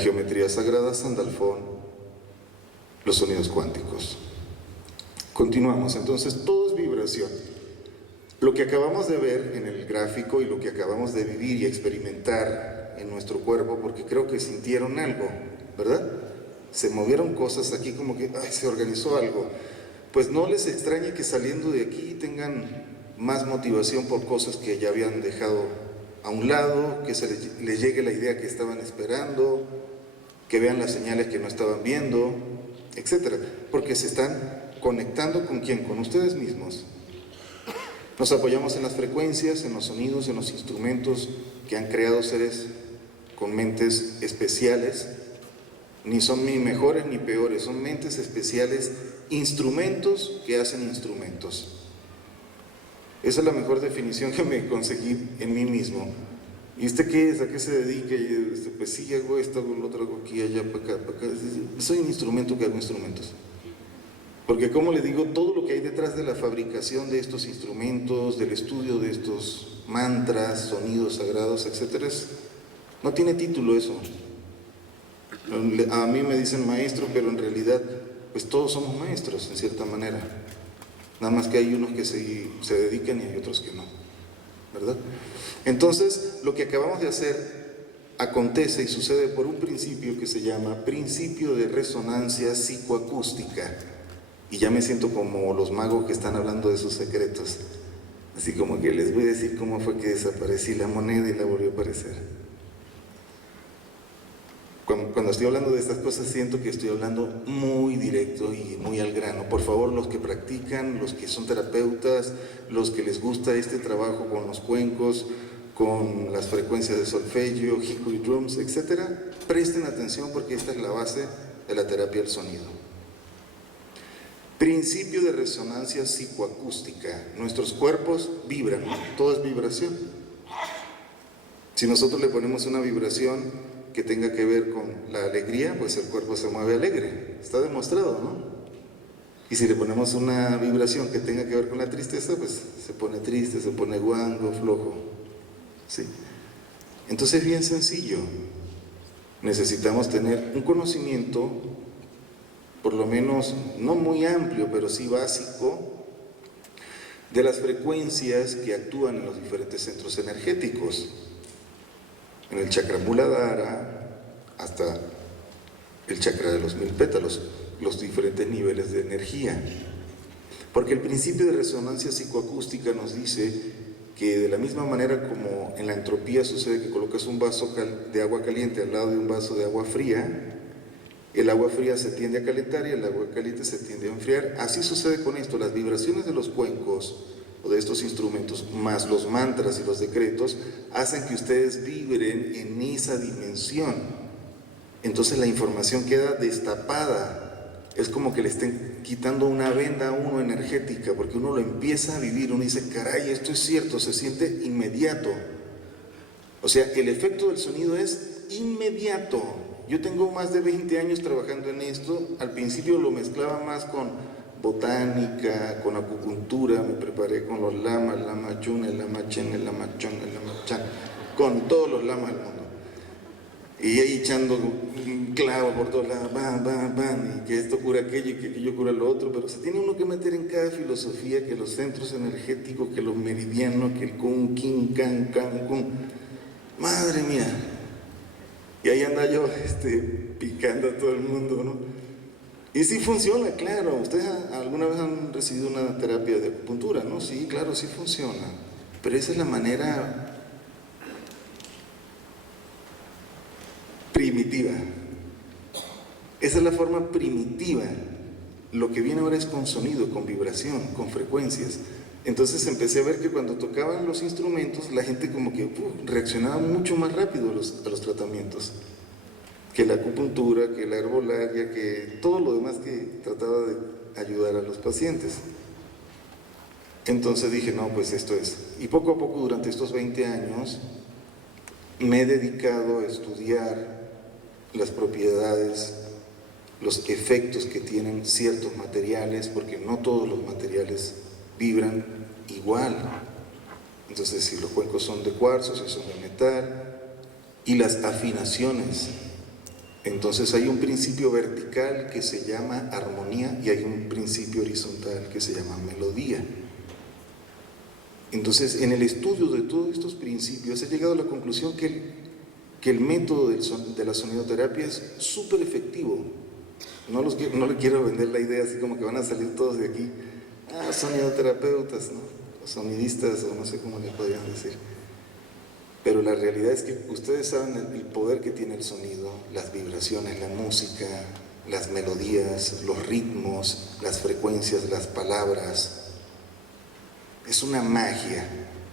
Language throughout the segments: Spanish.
Geometría sagrada, Sandalphon, los sonidos cuánticos. Continuamos, entonces todo es vibración. Lo que acabamos de ver en el gráfico y lo que acabamos de vivir y experimentar en nuestro cuerpo, porque creo que sintieron algo, ¿verdad? Se movieron cosas aquí como que se organizó algo. Pues no les extrañe que saliendo de aquí tengan más motivación por cosas que ya habían dejado a un lado, que les llegue la idea que estaban esperando, que vean las señales que no estaban viendo, etcétera, porque se están conectando ¿con quién? Con ustedes mismos. Nos apoyamos en las frecuencias, en los sonidos, en los instrumentos que han creado seres con mentes especiales. Ni son ni mejores ni peores, son mentes especiales, instrumentos que hacen instrumentos. Esa es la mejor definición que me conseguí en mí mismo. ¿Y usted qué es? ¿A qué se dedica? Y pues sí, hago esto, hago lo otro, hago aquí, allá, para acá, para acá. Soy un instrumento que hago instrumentos. Porque como le digo, todo lo que hay detrás de la fabricación de estos instrumentos, del estudio de estos mantras, sonidos sagrados, etcétera, no tiene título eso. A mí me dicen maestro, pero en realidad, pues todos somos maestros, en cierta manera. Nada más que hay unos que se dedican y hay otros que no, ¿verdad? Entonces, lo que acabamos de hacer acontece y sucede por un principio que se llama principio de resonancia psicoacústica. Y ya me siento como los magos que están hablando de sus secretos. Así como que les voy a decir cómo fue que desaparecí la moneda y la volvió a aparecer. Cuando estoy hablando de estas cosas siento que estoy hablando muy directo y muy al grano. Por favor, los que practican, los que son terapeutas, los que les gusta este trabajo con los cuencos, con las frecuencias de solfegio, hickory drums, etc., presten atención porque esta es la base de la terapia del sonido. Principio de resonancia psicoacústica. Nuestros cuerpos vibran, todo es vibración. Si nosotros le ponemos una vibración que tenga que ver con la alegría, pues el cuerpo se mueve alegre. Está demostrado, ¿no? Y si le ponemos una vibración que tenga que ver con la tristeza, pues se pone triste, se pone guango, flojo. ¿Sí? Entonces es bien sencillo. Necesitamos tener un conocimiento, por lo menos no muy amplio, pero sí básico, de las frecuencias que actúan en los diferentes centros energéticos. En el chakra Muladhara hasta el chakra de los 1000 pétalos, los diferentes niveles de energía. Porque el principio de resonancia psicoacústica nos dice que de la misma manera como en la entropía sucede que colocas un vaso de agua caliente al lado de un vaso de agua fría, el agua fría se tiende a calentar y el agua caliente se tiende a enfriar. Así sucede con esto, las vibraciones de los cuencos o de estos instrumentos, más los mantras y los decretos, hacen que ustedes vibren en esa dimensión. Entonces la información queda destapada. Es como que le estén quitando una venda a uno energética, porque uno lo empieza a vivir, uno dice, caray, esto es cierto, se siente inmediato. O sea, el efecto del sonido es inmediato. Yo tengo más de 20 años trabajando en esto. Al principio lo mezclaba más con botánica, con acupuntura, me preparé con los lamas, el lama chun, el lama chen, el lama chon, el lama chan, con todos los lamas del mundo. Y ahí echando un clavo por todos lados, bam, bam, bam, y que esto cura aquello y que aquello cura lo otro, pero se tiene uno que meter en cada filosofía, que los centros energéticos, que los meridianos, que el kun, kin, kan, kun. Madre mía. Y ahí anda yo picando a todo el mundo, ¿no? Y sí funciona, claro. ¿Ustedes alguna vez han recibido una terapia de acupuntura, no? Sí, claro, sí funciona. Pero esa es la manera primitiva. Esa es la forma primitiva. Lo que viene ahora es con sonido, con vibración, con frecuencias. Entonces empecé a ver que cuando tocaban los instrumentos, la gente como que reaccionaba mucho más rápido a los tratamientos. Que la acupuntura, que la herbolaria, que todo lo demás que trataba de ayudar a los pacientes. Entonces dije, no, pues esto es. Y poco a poco durante estos 20 años me he dedicado a estudiar las propiedades, los efectos que tienen ciertos materiales, porque no todos los materiales vibran igual. Entonces, si los cuencos son de cuarzo, si son de metal, y las afinaciones. Entonces hay un principio vertical que se llama armonía y hay un principio horizontal que se llama melodía. Entonces, en el estudio de todos estos principios he llegado a la conclusión que el método de la sonidoterapia es súper efectivo. No le quiero vender la idea así como que van a salir todos de aquí, sonidoterapeutas, ¿no? O sonidistas, o no sé cómo le podrían decir. Pero la realidad es que ustedes saben el poder que tiene el sonido, las vibraciones, la música, las melodías, los ritmos, las frecuencias, las palabras. Es una magia.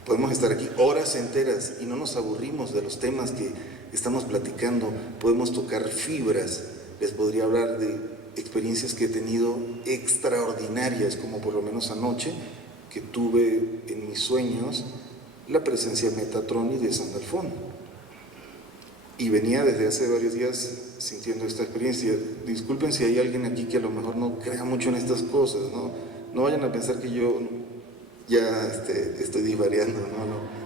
Podemos estar aquí horas enteras y no nos aburrimos de los temas que estamos platicando. Podemos tocar fibras. Les podría hablar de experiencias que he tenido extraordinarias, como por lo menos anoche, que tuve en mis sueños la presencia de Metatron y de Sandalphon. Y venía desde hace varios días sintiendo esta experiencia. Disculpen si hay alguien aquí que a lo mejor no crea mucho en estas cosas, ¿no? No vayan a pensar que yo ya estoy divariando, no.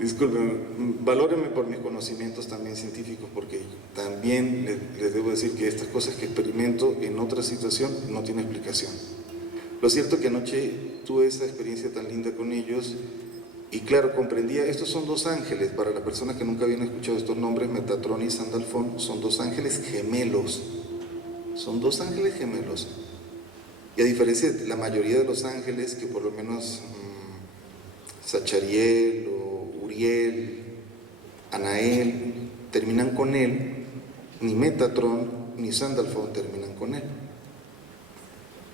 Disculpen, valórenme por mis conocimientos también científicos, porque también les debo decir que estas cosas que experimento en otra situación no tienen explicación. Lo cierto es que anoche tuve esa experiencia tan linda con ellos y claro, comprendía, estos son dos ángeles, para las personas que nunca habían escuchado estos nombres, Metatron y Sandalphon, son dos ángeles gemelos, son dos ángeles gemelos. Y a diferencia de la mayoría de los ángeles, que por lo menos Zachariel o Uriel, Anael, terminan con él, ni Metatron ni Sandalphon terminan con él.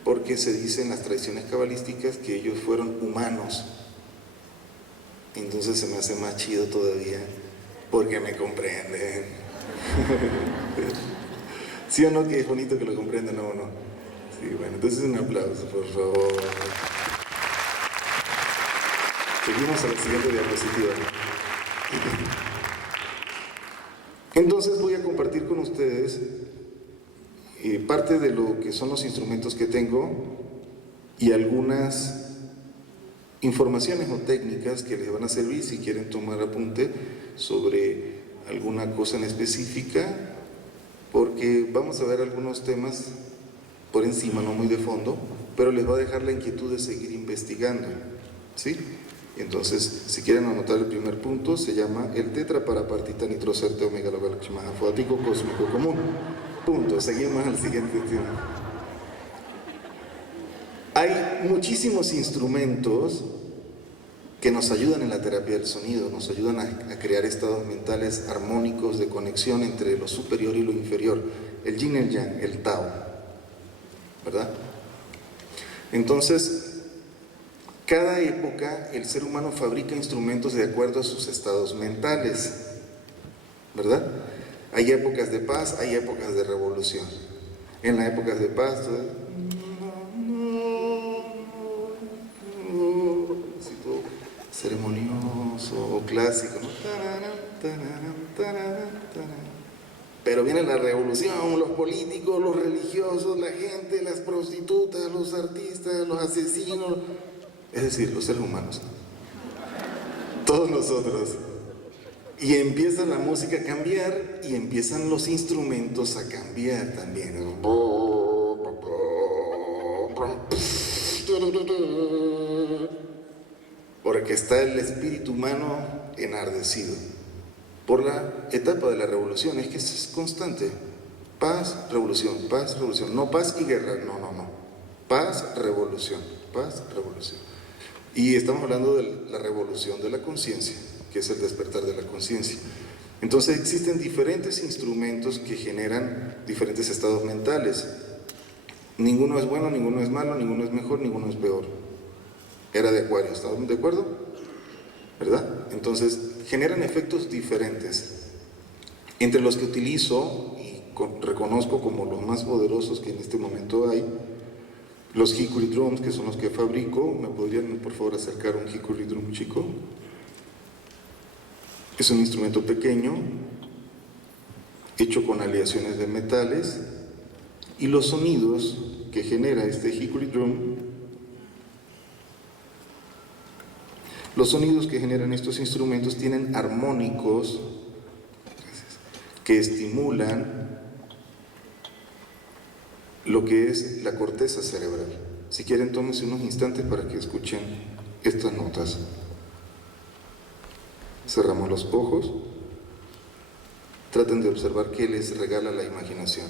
Porque se dice en las tradiciones cabalísticas que ellos fueron humanos. Entonces se me hace más chido todavía, porque me comprenden. ¿Sí o no? Que es bonito que lo comprendan a uno. Sí, bueno, entonces un aplauso, por favor. Seguimos a la siguiente diapositiva. Entonces voy a compartir con ustedes parte de lo que son los instrumentos que tengo y algunas informaciones o técnicas que les van a servir si quieren tomar apunte sobre alguna cosa en específica, porque vamos a ver algunos temas por encima, no muy de fondo, pero les va a dejar la inquietud de seguir investigando, ¿sí? Entonces, si quieren anotar el primer punto, se llama el tetraparapartita nitroserte omegalogalactimahafoático cósmico común. Punto. Seguimos al siguiente tema. Hay muchísimos instrumentos que nos ayudan en la terapia del sonido, nos ayudan a crear estados mentales armónicos de conexión entre lo superior y lo inferior, el yin y el yang, el Tao, ¿verdad? Entonces, cada época el ser humano fabrica instrumentos de acuerdo a sus estados mentales, ¿verdad? Hay épocas de paz, hay épocas de revolución. En las épocas de paz, ceremonioso o clásico, ¿no? Pero viene la revolución, los políticos, los religiosos, la gente, las prostitutas, los artistas, los asesinos, es decir, los seres humanos, todos nosotros. Y empieza la música a cambiar y empiezan los instrumentos a cambiar también. Porque está el espíritu humano enardecido por la etapa de la revolución. Es que es constante. Paz, revolución, no paz y guerra, no. Paz, revolución. Y estamos hablando de la revolución de la conciencia, que es el despertar de la conciencia. Entonces existen diferentes instrumentos que generan diferentes estados mentales. Ninguno es bueno, ninguno es malo, ninguno es mejor, ninguno es peor. Era de Acuario, ¿estamos de acuerdo? ¿Verdad? Entonces, generan efectos diferentes. Entre los que utilizo y reconozco como los más poderosos que en este momento hay, los Hickory Drums, que son los que fabrico. ¿Me podrían, por favor, acercar un Hickory Drum chico? Es un instrumento pequeño, hecho con aleaciones de metales, y los sonidos que genera este Hickory Drum, los sonidos que generan estos instrumentos tienen armónicos que estimulan lo que es la corteza cerebral. Si quieren, tómense unos instantes para que escuchen estas notas. Cerramos los ojos. Traten de observar qué les regala la imaginación.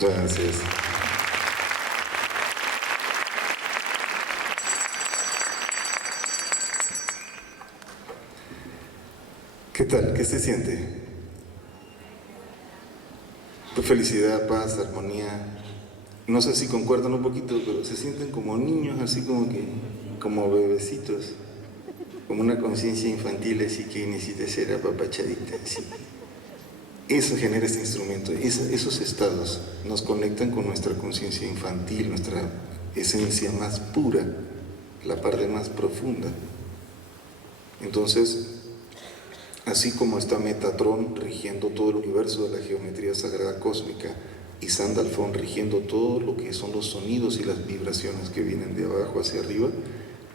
Gracias. ¿Qué tal? ¿Qué se siente? Felicidad, paz, armonía. No sé si concuerdan un poquito, pero se sienten como niños, así como bebecitos, como una conciencia infantil, así que necesita ser apapachadita, así. Eso genera este instrumento, esos estados nos conectan con nuestra conciencia infantil, nuestra esencia más pura, la parte más profunda. Entonces, así como está Metatron rigiendo todo el universo de la geometría sagrada cósmica y Sandalphon rigiendo todo lo que son los sonidos y las vibraciones que vienen de abajo hacia arriba,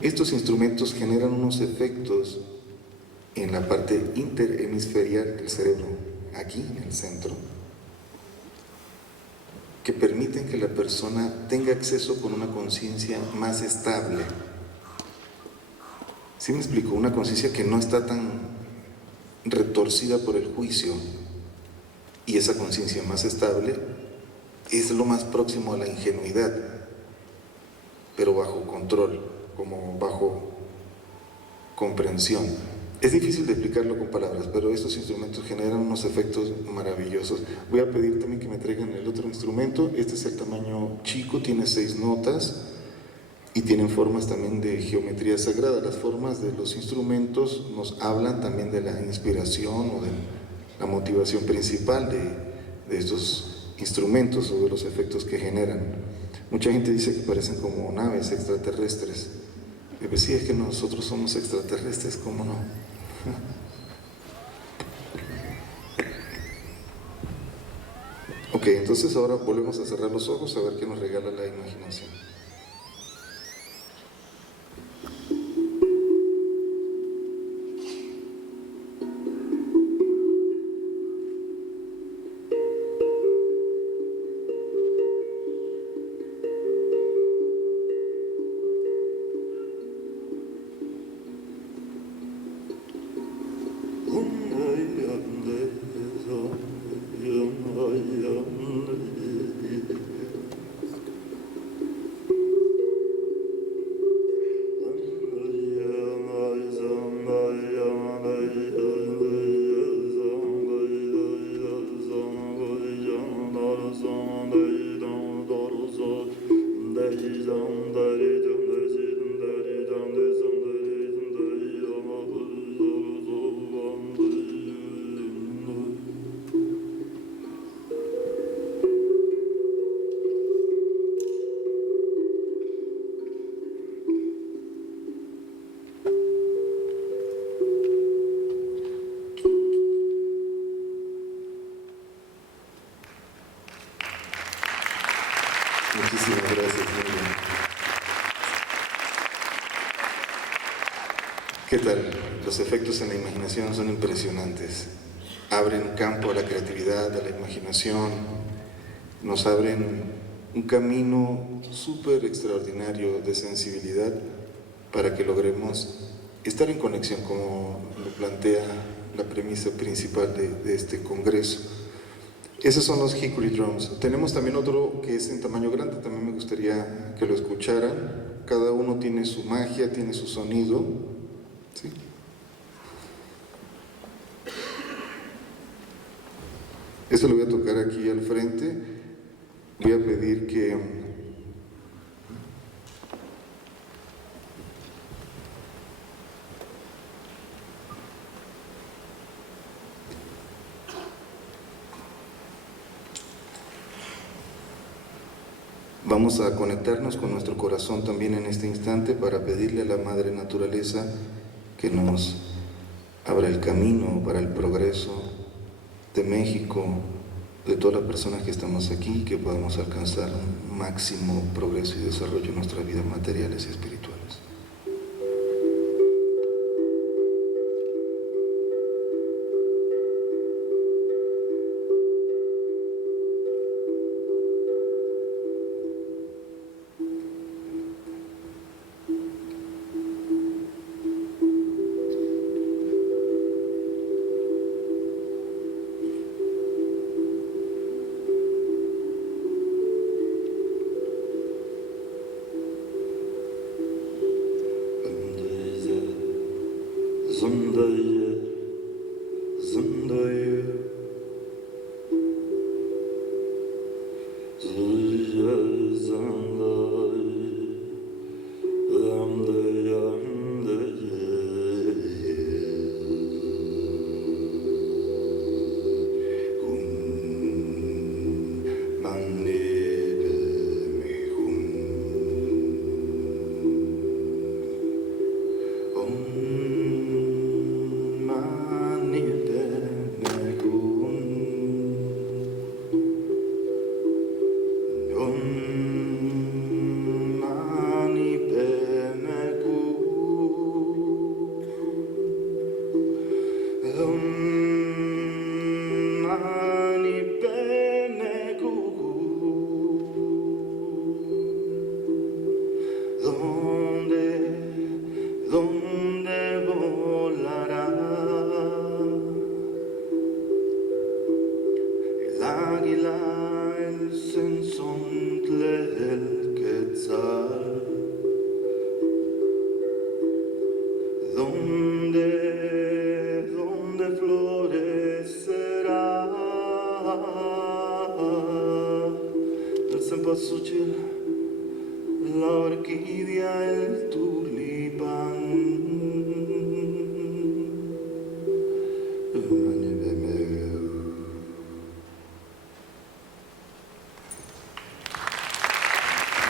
estos instrumentos generan unos efectos en la parte interhemisferial del cerebro, aquí en el centro, que permiten que la persona tenga acceso con una conciencia más estable. ¿Sí me explico? Una conciencia que no está tan retorcida por el juicio, y esa conciencia más estable es lo más próximo a la ingenuidad, pero bajo control, como bajo comprensión. Es difícil de explicarlo con palabras, pero estos instrumentos generan unos efectos maravillosos. Voy a pedir también que me traigan el otro instrumento. Este es el tamaño chico, tiene 6 notas y tienen formas también de geometría sagrada. Las formas de los instrumentos nos hablan también de la inspiración o de la motivación principal de estos instrumentos o de los efectos que generan. Mucha gente dice que parecen como naves extraterrestres. Pues sí, es que nosotros somos extraterrestres, ¿cómo no? Ok, entonces ahora volvemos a cerrar los ojos a ver qué nos regala la imaginación. Muchísimas gracias, Lilia. ¿Qué tal? Los efectos en la imaginación son impresionantes. Abren campo a la creatividad, a la imaginación, nos abren un camino súper extraordinario de sensibilidad para que logremos estar en conexión, como lo plantea la premisa principal de este congreso. Esos son los Hickory Drums. Tenemos también otro que es en tamaño grande, también me gustaría que lo escucharan. Cada uno tiene su magia, tiene su sonido. ¿Sí? Esto lo voy a tocar aquí al frente. Voy a pedir que vamos a conectarnos con nuestro corazón también en este instante para pedirle a la Madre Naturaleza que nos abra el camino para el progreso de México, de todas las personas que estamos aquí, que podamos alcanzar un máximo progreso y desarrollo en nuestras vidas materiales y espirituales. La orquídea, el tulipán.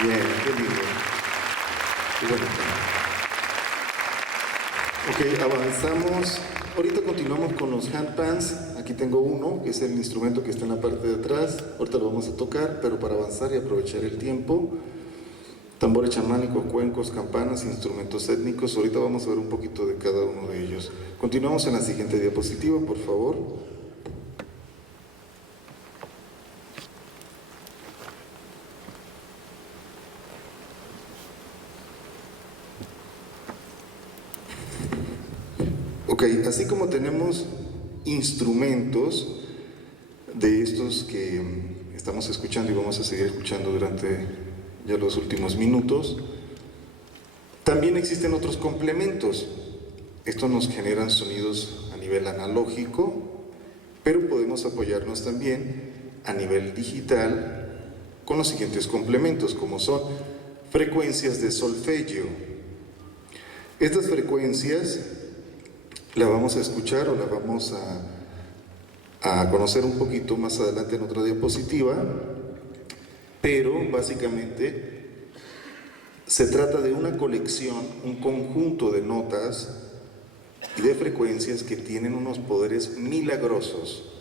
Bien, qué lindo. Qué bonito. Ok, avanzamos. Ahorita continuamos con los handpans. Aquí tengo uno, que es el instrumento que está en la parte de atrás. Ahorita lo vamos a tocar, pero para avanzar y aprovechar el tiempo. Tambores chamánicos, cuencos, campanas, instrumentos étnicos. Ahorita vamos a ver un poquito de cada uno de ellos. Continuamos en la siguiente diapositiva, por favor. Ok, así como tenemos instrumentos de estos que estamos escuchando y vamos a seguir escuchando durante ya los últimos minutos, también existen otros complementos. Estos nos generan sonidos a nivel analógico, pero podemos apoyarnos también a nivel digital con los siguientes complementos, como son frecuencias de solfegio. Estas frecuencias la vamos a escuchar o la vamos a conocer un poquito más adelante en otra diapositiva, pero básicamente se trata de una colección, un conjunto de notas y de frecuencias que tienen unos poderes milagrosos,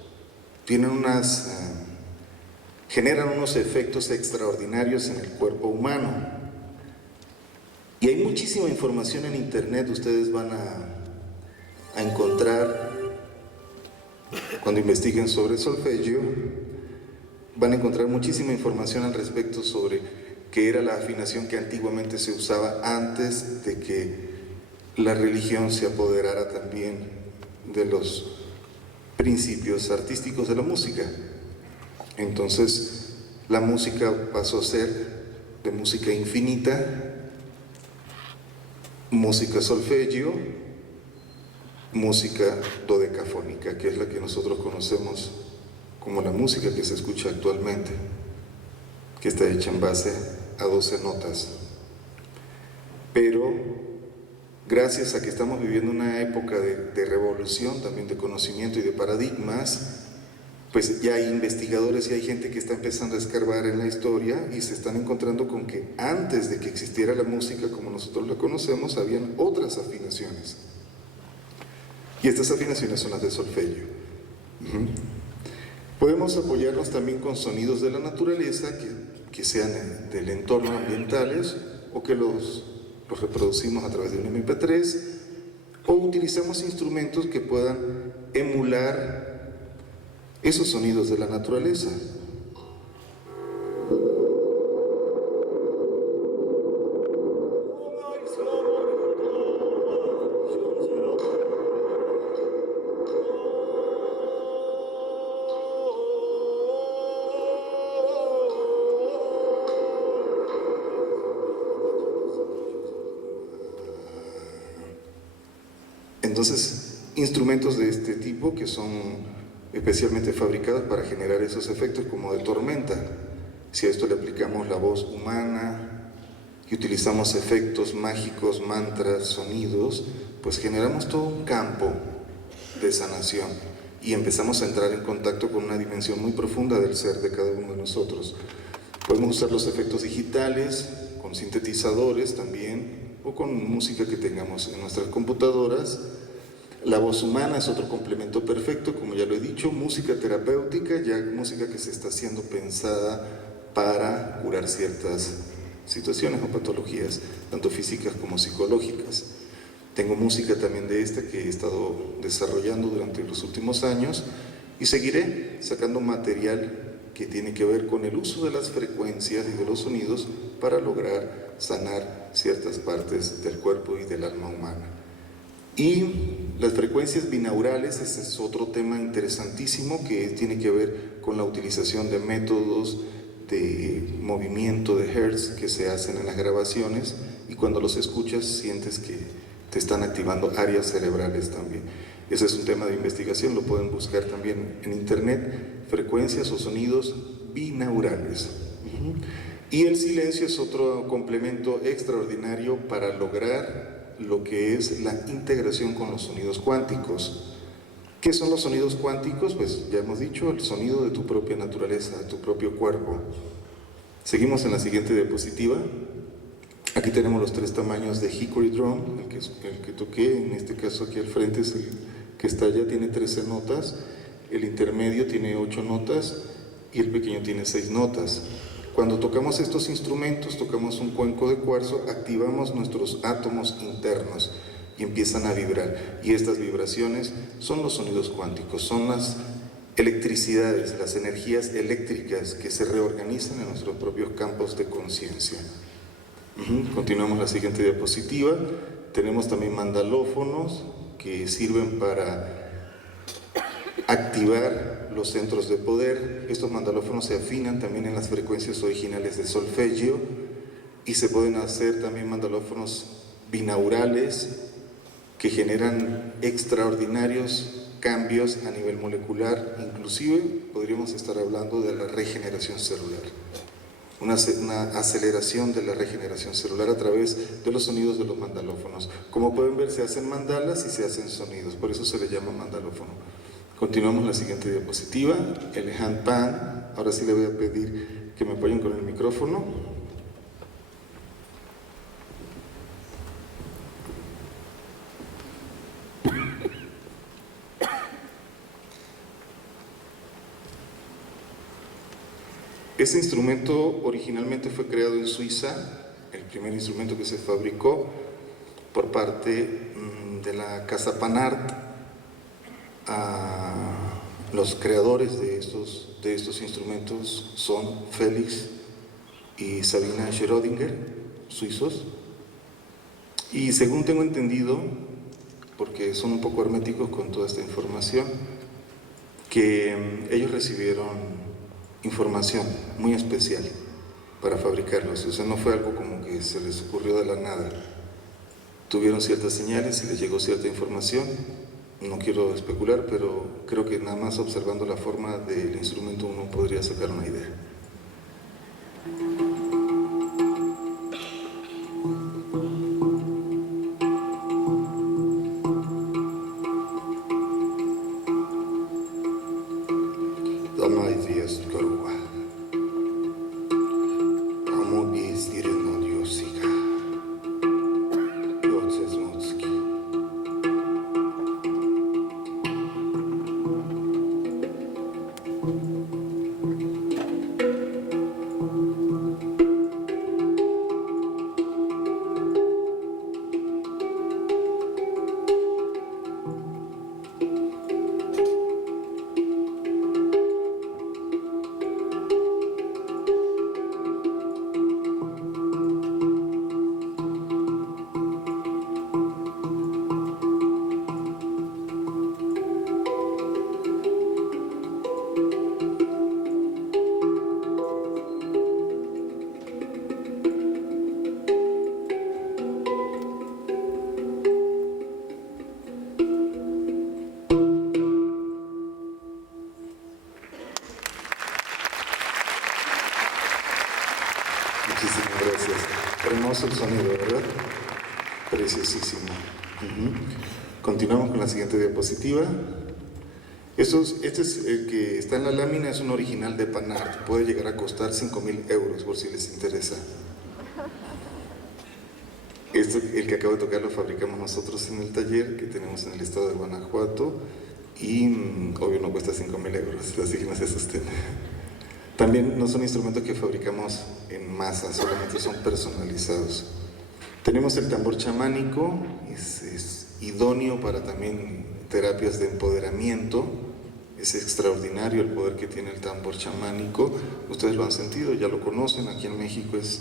generan unos efectos extraordinarios en el cuerpo humano. Y hay muchísima información en internet, ustedes van a encontrar, cuando investiguen sobre solfegio, van a encontrar muchísima información al respecto sobre qué era la afinación que antiguamente se usaba antes de que la religión se apoderara también de los principios artísticos de la música. Entonces, la música pasó a ser de música infinita, música solfegio, música dodecafónica, que es la que nosotros conocemos como la música que se escucha actualmente, que está hecha en base a 12 notas. Pero gracias a que estamos viviendo una época de revolución, también de conocimiento y de paradigmas, pues ya hay investigadores y hay gente que está empezando a escarbar en la historia y se están encontrando con que antes de que existiera la música como nosotros la conocemos, habían otras afinaciones. Y estas afinaciones son las de solfegio. Podemos apoyarnos también con sonidos de la naturaleza que sean del entorno ambientales o que los reproducimos a través de un MP3 o utilizamos instrumentos que puedan emular esos sonidos de la naturaleza. Entonces, instrumentos de este tipo que son especialmente fabricados para generar esos efectos como de tormenta. Si a esto le aplicamos la voz humana y utilizamos efectos mágicos, mantras, sonidos, pues generamos todo un campo de sanación y empezamos a entrar en contacto con una dimensión muy profunda del ser de cada uno de nosotros. Podemos usar los efectos digitales, con sintetizadores también, o con música que tengamos en nuestras computadoras. La voz humana es otro complemento perfecto, como ya lo he dicho, música terapéutica, ya música que se está siendo pensada para curar ciertas situaciones o patologías, tanto físicas como psicológicas. Tengo música también de esta que he estado desarrollando durante los últimos años y seguiré sacando material que tiene que ver con el uso de las frecuencias y de los sonidos para lograr sanar ciertas partes del cuerpo y del alma humana. Y las frecuencias binaurales, ese es otro tema interesantísimo que tiene que ver con la utilización de métodos de movimiento de Hertz que se hacen en las grabaciones y cuando los escuchas sientes que te están activando áreas cerebrales también. Ese es un tema de investigación, lo pueden buscar también en internet, frecuencias o sonidos binaurales. Y el silencio es otro complemento extraordinario para lograr lo que es la integración con los sonidos cuánticos. ¿Qué son los sonidos cuánticos? Pues ya hemos dicho, el sonido de tu propia naturaleza, de tu propio cuerpo. Seguimos en la siguiente diapositiva. Aquí tenemos los 3 tamaños de Hickory Drum, el que toqué, en este caso aquí al frente es el que está allá, tiene 13 notas, el intermedio tiene 8 notas y el pequeño tiene 6 notas. Cuando tocamos estos instrumentos, tocamos un cuenco de cuarzo, activamos nuestros átomos internos y empiezan a vibrar. Y estas vibraciones son los sonidos cuánticos, son las electricidades, las energías eléctricas que se reorganizan en nuestros propios campos de conciencia. Continuamos la siguiente diapositiva. Tenemos también mandalófonos que sirven para activar los centros de poder. Estos mandalófonos se afinan también en las frecuencias originales de solfegio y se pueden hacer también mandalófonos binaurales que generan extraordinarios cambios a nivel molecular. Inclusive podríamos estar hablando de la regeneración celular, una aceleración de la regeneración celular a través de los sonidos de los mandalófonos. Como pueden ver, se hacen mandalas y se hacen sonidos, por eso se le llama mandalófono. Continuamos la siguiente diapositiva, el handpan. Ahora sí le voy a pedir que me apoyen con el micrófono. Este instrumento originalmente fue creado en Suiza, el primer instrumento que se fabricó por parte de la Casa Panart. Los creadores de estos instrumentos son Félix y Sabina Schrödinger, suizos, y según tengo entendido, porque son un poco herméticos con toda esta información, que ellos recibieron información muy especial para fabricarlos. O sea, no fue algo como que se les ocurrió de la nada. Tuvieron ciertas señales y les llegó cierta información No quiero especular, pero creo que nada más observando la forma del instrumento uno podría sacar una idea. Muchísimas gracias. Hermoso el sonido, ¿verdad? Preciosísimo. Continuamos con la siguiente diapositiva. Este es el que está en la lámina, es un original de Panart. Puede llegar a costar 5,000 euros por si les interesa. El que acabo de tocar lo fabricamos nosotros en el taller que tenemos en el estado de Guanajuato y obvio no cuesta 5,000 euros, así que no se asusten. También no son instrumentos que fabricamos en masa, solamente son personalizados. Tenemos el tambor chamánico, es idóneo para también terapias de empoderamiento. Es extraordinario el poder que tiene el tambor chamánico. Ustedes lo han sentido, ya lo conocen, aquí en México es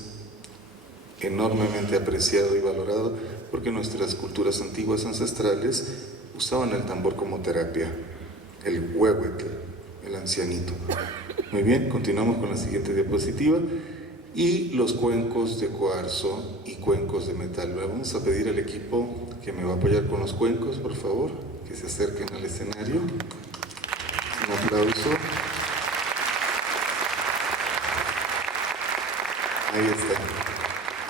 enormemente apreciado y valorado porque nuestras culturas antiguas ancestrales usaban el tambor como terapia, el huehuetl, el ancianito. Muy bien, continuamos con la siguiente diapositiva. Y los cuencos de cuarzo y cuencos de metal. Vamos a pedir al equipo que me va a apoyar con los cuencos, por favor, que se acerquen al escenario. Un aplauso. Ahí está.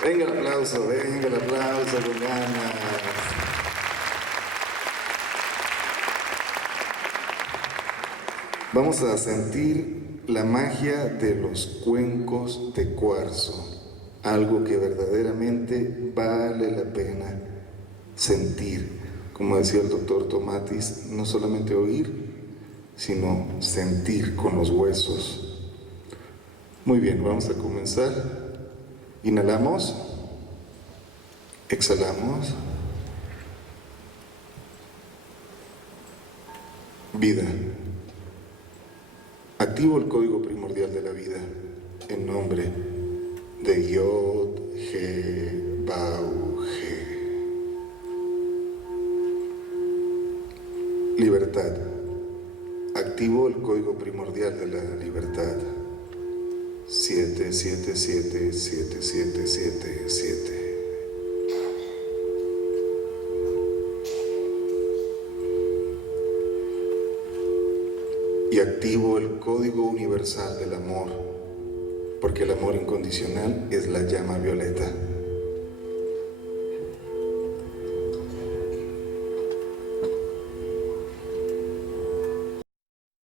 Venga el aplauso con ganas. Vamos a sentir la magia de los cuencos de cuarzo, algo que verdaderamente vale la pena sentir. Como decía el doctor Tomatis, no solamente oír, sino sentir con los huesos. Muy bien, vamos a comenzar. Inhalamos, exhalamos. Vida. Activo el código primordial de la vida en nombre de Yod, He, Bau, He. Libertad. Activo el código primordial de la libertad. 7, 7, 7, 7, 7, 7, 7. Y activo el código universal del amor, porque el amor incondicional es la llama violeta.